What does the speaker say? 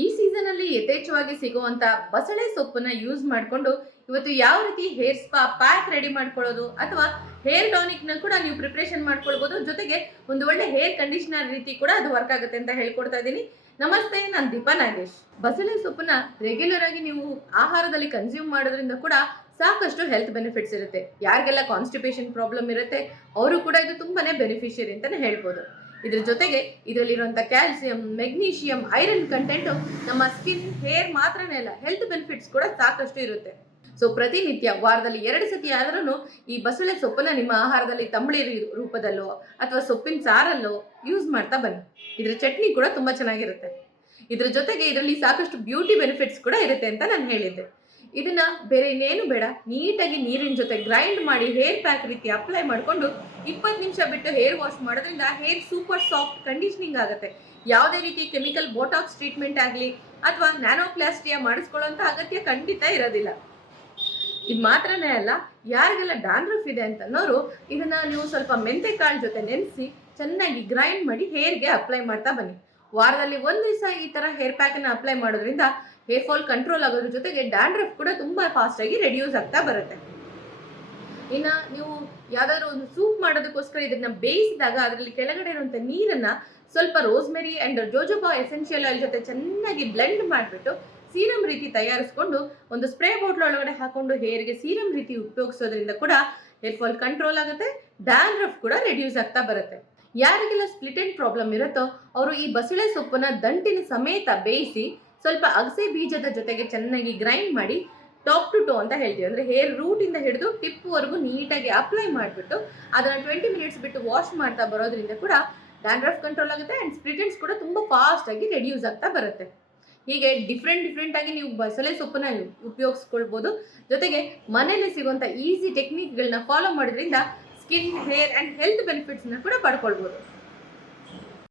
ಈ ಸೀಸನ್ ಅಲ್ಲಿ ಯಥೇಚ್ಛವಾಗಿ ಸಿಗುವಂತ ಬಸಳೆ ಸೊಪ್ಪನ್ನ ಯೂಸ್ ಮಾಡಿಕೊಂಡು ಇವತ್ತು ಯಾವ ರೀತಿ ಹೇರ್ ಸ್ಪಾ ಪ್ಯಾಕ್ ರೆಡಿ ಮಾಡ್ಕೊಳ್ಳೋದು ಅಥವಾ ಹೇರ್ ಟಾನಿಕ್ ನ ಕೂಡ ನೀವು ಪ್ರಿಪರೇಷನ್ ಮಾಡ್ಕೊಳ್ಬಹುದು. ಜೊತೆಗೆ ಒಂದು ಒಳ್ಳೆ ಹೇರ್ ಕಂಡೀಷನರ್ ರೀತಿ ಕೂಡ ಅದು ವರ್ಕ್ ಆಗುತ್ತೆ ಅಂತ ಹೇಳ್ಕೊಡ್ತಾ ಇದ್ದೀನಿ. ನಮಸ್ತೆ, ನಾನು ದೀಪಾ ನಾಗೇಶ್. ಬಸಳೆ ಸೊಪ್ಪನ್ನ ರೆಗ್ಯುಲರ್ ಆಗಿ ನೀವು ಆಹಾರದಲ್ಲಿ ಕನ್ಸ್ಯೂಮ್ ಮಾಡೋದ್ರಿಂದ ಕೂಡ ಸಾಕಷ್ಟು ಹೆಲ್ತ್ ಬೆನಿಫಿಟ್ಸ್ ಇರುತ್ತೆ. ಯಾರಿಗೆಲ್ಲ ಕಾನ್ಸ್ಟಿಪೇಷನ್ ಪ್ರಾಬ್ಲಮ್ ಇರುತ್ತೆ ಅವರು ಕೂಡ ಇದು ತುಂಬಾನೇ ಬೆನಿಫಿಷಿಯರಿ ಅಂತಾನೆ ಹೇಳ್ಬೋದು. ಇದ್ರ ಜೊತೆಗೆ ಇದರಲ್ಲಿರುವಂಥ ಕ್ಯಾಲ್ಸಿಯಂ, ಮೆಗ್ನೀಷಿಯಂ, ಐರನ್ ಕಂಟೆಂಟ್ ನಮ್ಮ ಸ್ಕಿನ್, ಹೇರ್ ಮಾತ್ರನೇ ಅಲ್ಲ, ಹೆಲ್ತ್ ಬೆನಿಫಿಟ್ಸ್ ಕೂಡ ಸಾಕಷ್ಟು ಇರುತ್ತೆ. ಸೊ ಪ್ರತಿನಿತ್ಯ ವಾರದಲ್ಲಿ 2 ಸತಿ ಆದ್ರೂ ಈ ಬಸಳೆ ಸೊಪ್ಪನ್ನ ನಿಮ್ಮ ಆಹಾರದಲ್ಲಿ ತಂಬಳಿ ರೂಪದಲ್ಲೋ ಅಥವಾ ಸೊಪ್ಪಿನ ಸಾರಲ್ಲೋ ಯೂಸ್ ಮಾಡ್ತಾ ಬನ್ನಿ. ಇದ್ರ ಚಟ್ನಿ ಕೂಡ ತುಂಬಾ ಚೆನ್ನಾಗಿರುತ್ತೆ. ಇದ್ರ ಜೊತೆಗೆ ಇದರಲ್ಲಿ ಸಾಕಷ್ಟು ಬ್ಯೂಟಿ ಬೆನಿಫಿಟ್ಸ್ ಕೂಡ ಇರುತ್ತೆ ಅಂತ ನಾನು ಹೇಳಿದ್ದೆ. ಇದನ್ನ ಬೇರೆ ಇನ್ನೇನು ಬೇಡ, ನೀಟಾಗಿ ನೀರಿನ ಜೊತೆ ಗ್ರೈಂಡ್ ಮಾಡಿ ಹೇರ್ ಪ್ಯಾಕ್ ರೀತಿ ಅಪ್ಲೈ ಮಾಡಿಕೊಂಡು 20 ನಿಮಿಷ ಬಿಟ್ಟು ಹೇರ್ ವಾಶ್ ಮಾಡೋದ್ರಿಂದ ಹೇರ್ ಸೂಪರ್ ಸಾಫ್ಟ್ ಕಂಡೀಷನಿಂಗ್ ಆಗುತ್ತೆ. ಯಾವುದೇ ರೀತಿ ಕೆಮಿಕಲ್ ಬೋಟಾಕ್ಸ್ ಟ್ರೀಟ್ಮೆಂಟ್ ಆಗಲಿ ಅಥವಾ ನ್ಯಾನೋಪ್ಲಾಸ್ಟಿಯಾ ಮಾಡಿಸ್ಕೊಳ್ಳೋಂಥ ಅಗತ್ಯ ಖಂಡಿತ ಇರೋದಿಲ್ಲ. ಇದು ಮಾತ್ರನೇ ಅಲ್ಲ, ಯಾರಿಗೆಲ್ಲ ಡ್ಯಾಂಡ್ರಫ್ ಇದೆ ಅಂತನೋರು ಇದನ್ನ ನೀವು ಸ್ವಲ್ಪ ಮೆಂತೆ ಕಾಳು ಜೊತೆ ನೆನೆಸಿ ಚೆನ್ನಾಗಿ ಗ್ರೈಂಡ್ ಮಾಡಿ ಹೇರ್ಗೆ ಅಪ್ಲೈ ಮಾಡ್ತಾ ಬನ್ನಿ. ವಾರದಲ್ಲಿ 1 ದಿವಸ ಈ ತರ ಹೇರ್ ಪ್ಯಾಕ್ ಅನ್ನ ಅಪ್ಲೈ ಮಾಡೋದ್ರಿಂದ ಹೇರ್ ಫಾಲ್ ಕಂಟ್ರೋಲ್ ಆಗೋದ್ರ ಜೊತೆಗೆ ಡ್ಯಾಂಡ್ರಫ್ ಕೂಡ ತುಂಬಾ ಫಾಸ್ಟ್ ಆಗಿ ರೆಡ್ಯೂಸ್ ಆಗ್ತಾ ಬರುತ್ತೆ. ಇನ್ನ ನೀವು ಯಾವ್ದಾದ್ರು ಒಂದು ಸೂಪ್ ಮಾಡೋದಕ್ಕೋಸ್ಕರ ಇದನ್ನ ಬೇಯಿಸಿದಾಗ ಅದರಲ್ಲಿ ಕೆಳಗಡೆ ಇರುವಂತ ನೀರನ್ನ ಸ್ವಲ್ಪ ರೋಸ್ಮೆರಿ ಅಂಡ್ ಜೋಜೋಬಾ ಎಸೆನ್ಷಿಯಲ್ ಆಯಿಲ್ ಜೊತೆ ಚೆನ್ನಾಗಿ ಬ್ಲೆಂಡ್ ಮಾಡಿಬಿಟ್ಟು ಸೀರಮ್ ರೀತಿ ತಯಾರಿಸ್ಕೊಂಡು ಒಂದು ಸ್ಪ್ರೇ ಬಾಟ್ಲ್ ಒಳಗಡೆ ಹಾಕೊಂಡು ಹೇರ್ಗೆ ಸೀರಮ್ ರೀತಿ ಉಪಯೋಗಿಸೋದ್ರಿಂದ ಕೂಡ ಹೇರ್ ಫಾಲ್ ಕಂಟ್ರೋಲ್ ಆಗುತ್ತೆ, ಡ್ಯಾಂಡ್ರಫ್ ಕೂಡ ರೆಡ್ಯೂಸ್ ಆಗ್ತಾ ಬರುತ್ತೆ. ಯಾರಿಗೆಲ್ಲ ಸ್ಪ್ಲಿಟ್ ಎಂಡ್ ಪ್ರಾಬ್ಲಮ್ ಇರುತ್ತೋ ಅವರು ಈ ಬಸಳೆ ಸೊಪ್ಪನ್ನ ದಂಟಿನ ಸಮೇತ ಬೇಯಿಸಿ ಸ್ವಲ್ಪ ಅಗಸೆ ಬೀಜದ ಜೊತೆಗೆ ಚೆನ್ನಾಗಿ ಗ್ರೈಂಡ್ ಮಾಡಿ ಟಾಪ್ ಟು ಟೋ ಅಂತ ಹೇಳ್ತೀವಿ, ಅಂದ್ರೆ ಹೇರ್ ರೂಟ್ ಇಂದ ಹಿಡಿದು ಟಿಪ್ ವರೆಗೂ ನೀಟಾಗಿ ಅಪ್ಲೈ ಮಾಡಿಬಿಟ್ಟು ಅದನ್ನ 20 ಮಿನಿಟ್ಸ್ ಬಿಟ್ಟು ವಾಶ್ ಮಾಡ್ತಾ ಬರೋದ್ರಿಂದ ಕೂಡ ಡ್ಯಾಂಡ್ರಫ್ ಕಂಟ್ರೋಲ್ ಆಗುತ್ತೆ ಅಂಡ್ ಸ್ಪ್ಲಿಟ್ ಎಂಡ್ಸ್ ಕೂಡ ತುಂಬಾ ಫಾಸ್ಟ್ ಆಗಿ ರೆಡ್ಯೂಸ್ ಆಗ್ತಾ ಬರುತ್ತೆ. ಹೀಗೆ ಡಿಫ್ರೆಂಟ್ ಆಗಿ ನೀವು ಬಸಳೆ ಸೊಪ್ಪನ್ನ ಉಪಯೋಗಿಸ್ಕೊಳ್ಬಹುದು. ಜೊತೆಗೆ ಮನೆಯಲ್ಲಿ ಸಿಗುವಂತ ಈಸಿ ಟೆಕ್ನಿಕ್ಗಳನ್ನ ಫಾಲೋ ಮಾಡೋದ್ರಿಂದ skin, hair and health benefits ಕೂಡ ಪಡ್ಕೊಳ್ಬಹುದು.